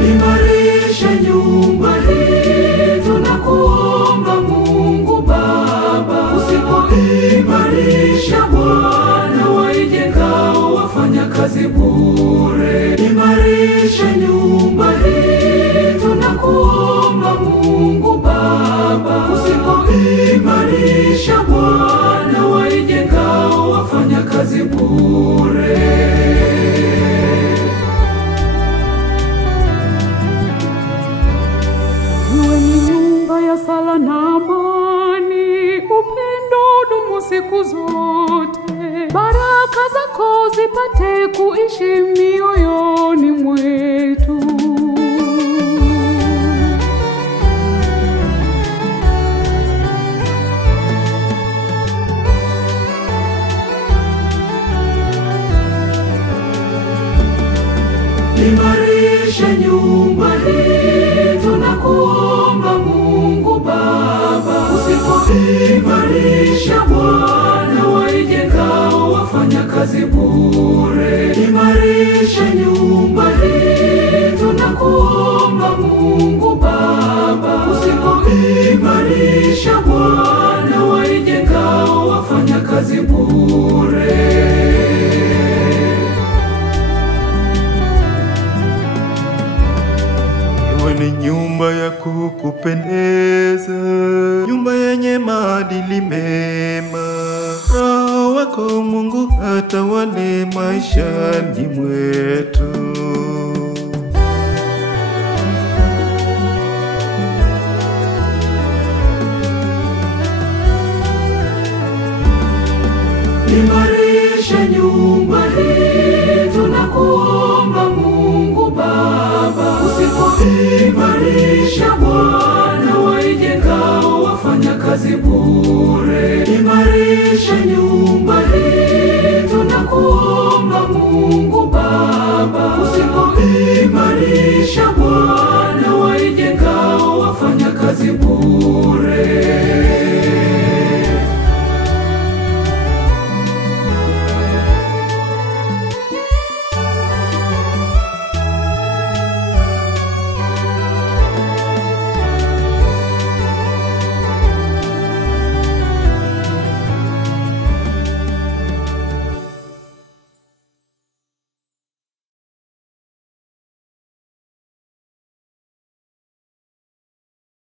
Imarisha nyumba hii, tunakuomba Mungu Baba. Usipoimarisha Bwana, waijengao wafanya kazi bure. Imarisha nyumba hii, tunakuomba Mungu Baba. Usipoimarisha Bwana, waijengao wafanya kazi bure. Sala na amani, upendo dumu siku zote. Baraka zako zipate kuishi mioyoni mwetu. Imarisha nyumba hii, tunakuomba Mungu Baba. Usipoimarisha Bwana, waijengao wafanya kazi bure. Imarisha nyumba hii, tunakuomba Mungu Baba. Usipoimarisha Bwana, waijengao wafanya kazi bure. Ni nyumba ya kukupendeza, nyumba yenye maadili mema. Roho wako Mungu atawale maishani mwetu. Imarisha nyumba hii, tunakuomba Mungu Baba. Usipoimarisha Bwana, waijengao wafanya kazi bure. Imarisha nyumba